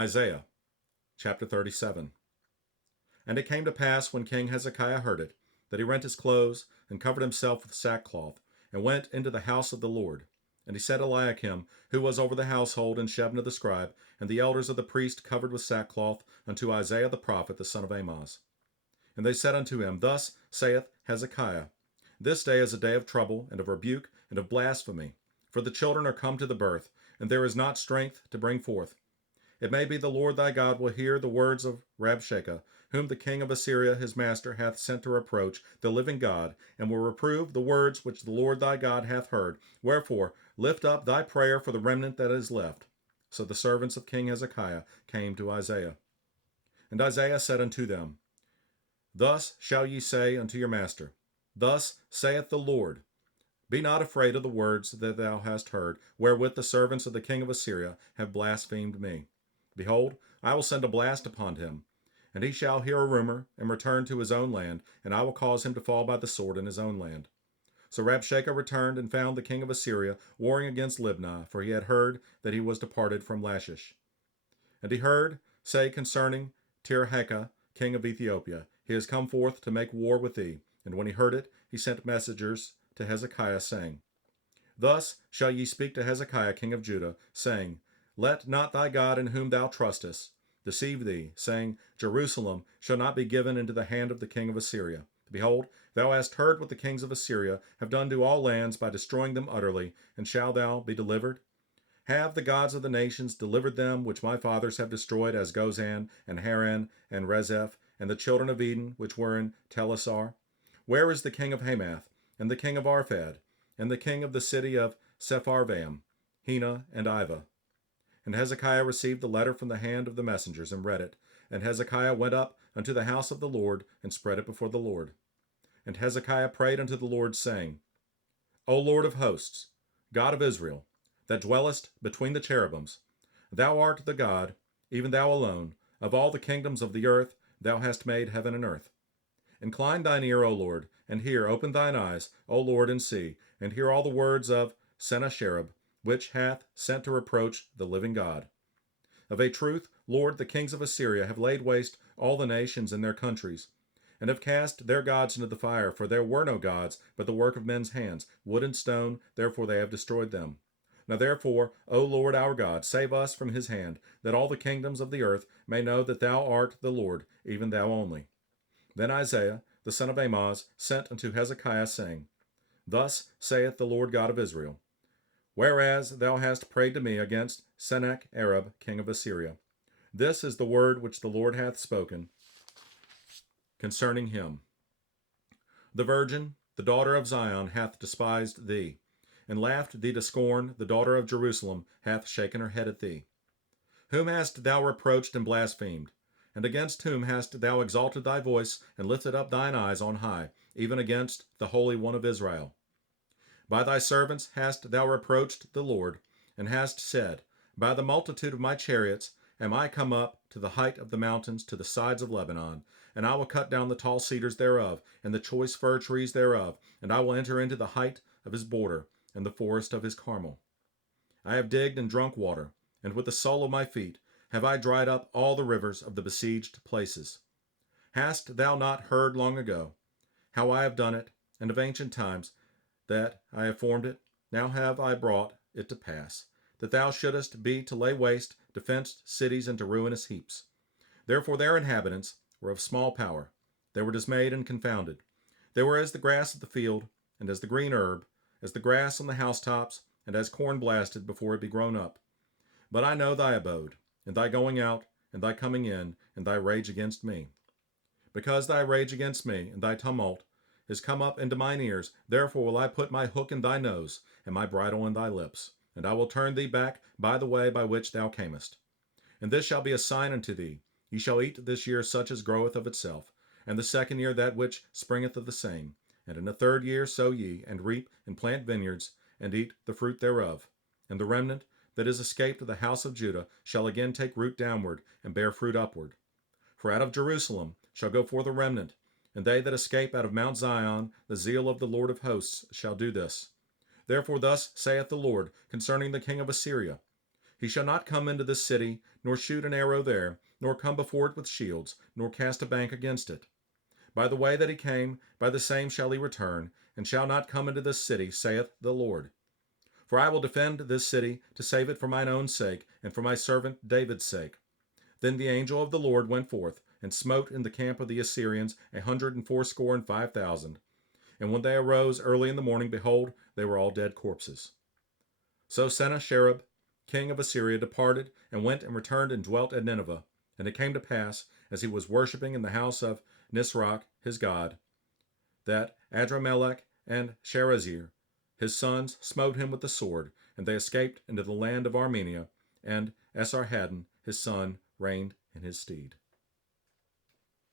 Isaiah chapter 37. And it came to pass when King Hezekiah heard it, that he rent his clothes, and covered himself with sackcloth, and went into the house of the Lord. And he set Eliakim, who was over the household, and Shebna the scribe, and the elders of the priest covered with sackcloth, unto Isaiah the prophet, the son of Amoz. And they said unto him, Thus saith Hezekiah, This day is a day of trouble, and of rebuke, and of blasphemy. For the children are come to the birth, and there is not strength to bring forth. It may be the Lord thy God will hear the words of Rabshakeh, whom the king of Assyria his master hath sent to reproach the living God, and will reprove the words which the Lord thy God hath heard. Wherefore lift up thy prayer for the remnant that is left. So the servants of King Hezekiah came to Isaiah. And Isaiah said unto them, Thus shall ye say unto your master, Thus saith the Lord, Be not afraid of the words that thou hast heard, wherewith the servants of the king of Assyria have blasphemed me. Behold, I will send a blast upon him, and he shall hear a rumor, and return to his own land, and I will cause him to fall by the sword in his own land. So Rabshakeh returned and found the king of Assyria warring against Libnah, for he had heard that he was departed from Lachish. And he heard say concerning Tirhakah, king of Ethiopia, He is come forth to make war with thee. And when he heard it, he sent messengers to Hezekiah, saying, Thus shall ye speak to Hezekiah, king of Judah, saying, Let not thy God in whom thou trustest deceive thee, saying, Jerusalem shall not be given into the hand of the king of Assyria. Behold, thou hast heard what the kings of Assyria have done to all lands by destroying them utterly, and shalt thou be delivered? Have the gods of the nations delivered them which my fathers have destroyed, as Gozan, and Haran, and Rezeph, and the children of Eden, which were in Telassar? Where is the king of Hamath, and the king of Arphad, and the king of the city of Sepharvaim, Hena, and Iva? And Hezekiah received the letter from the hand of the messengers, and read it. And Hezekiah went up unto the house of the Lord, and spread it before the Lord. And Hezekiah prayed unto the Lord, saying, O Lord of hosts, God of Israel, that dwellest between the cherubims, thou art the God, even thou alone, of all the kingdoms of the earth. Thou hast made heaven and earth. Incline thine ear, O Lord, and hear. Open thine eyes, O Lord, and see, and hear all the words of Sennacherib, which hath sent to reproach the living God. Of a truth, Lord, the kings of Assyria have laid waste all the nations and their countries, and have cast their gods into the fire, for there were no gods, but the work of men's hands, wood and stone, therefore they have destroyed them. Now therefore, O Lord our God, save us from his hand, that all the kingdoms of the earth may know that thou art the Lord, even thou only. Then Isaiah, the son of Amoz, sent unto Hezekiah, saying, Thus saith the Lord God of Israel, Whereas thou hast prayed to me against Sennacherib, king of Assyria, this is the word which the Lord hath spoken concerning him. The virgin, the daughter of Zion, hath despised thee, and laughed thee to scorn. The daughter of Jerusalem hath shaken her head at thee. Whom hast thou reproached and blasphemed? And against whom hast thou exalted thy voice, and lifted up thine eyes on high, even against the Holy One of Israel? By thy servants hast thou reproached the Lord, and hast said, By the multitude of my chariots am I come up to the height of the mountains, to the sides of Lebanon, and I will cut down the tall cedars thereof, and the choice fir trees thereof, and I will enter into the height of his border, and the forest of his Carmel. I have digged and drunk water, and with the sole of my feet have I dried up all the rivers of the besieged places. Hast thou not heard long ago how I have done it, and of ancient times that I have formed it? Now have I brought it to pass, that thou shouldest be to lay waste to fenced cities and to ruinous heaps. Therefore their inhabitants were of small power. They were dismayed and confounded. They were as the grass of the field, and as the green herb, as the grass on the housetops, and as corn blasted before it be grown up. But I know thy abode, and thy going out, and thy coming in, and thy rage against me. Because thy rage against me, and thy tumult, is come up into mine ears, therefore will I put my hook in thy nose, and my bridle in thy lips, and I will turn thee back by the way by which thou camest. And this shall be a sign unto thee. Ye shall eat this year such as groweth of itself, and the second year that which springeth of the same. And in the third year sow ye, and reap, and plant vineyards, and eat the fruit thereof. And the remnant that is escaped of the house of Judah shall again take root downward, and bear fruit upward. For out of Jerusalem shall go forth a remnant, and they that escape out of Mount Zion, the zeal of the Lord of hosts shall do this. Therefore thus saith the Lord concerning the king of Assyria, He shall not come into this city, nor shoot an arrow there, nor come before it with shields, nor cast a bank against it. By the way that he came, by the same shall he return, and shall not come into this city, saith the Lord. For I will defend this city, to save it for mine own sake, and for my servant David's sake. Then the angel of the Lord went forth, and smote in the camp of the Assyrians 185,000. And when they arose early in the morning, behold, they were all dead corpses. So Sennacherib, king of Assyria, departed, and went and returned and dwelt at Nineveh. And it came to pass, as he was worshipping in the house of Nisroch his god, that Adramelech and Sharezer his sons smote him with the sword, and they escaped into the land of Armenia, and Esarhaddon his son reigned in his stead.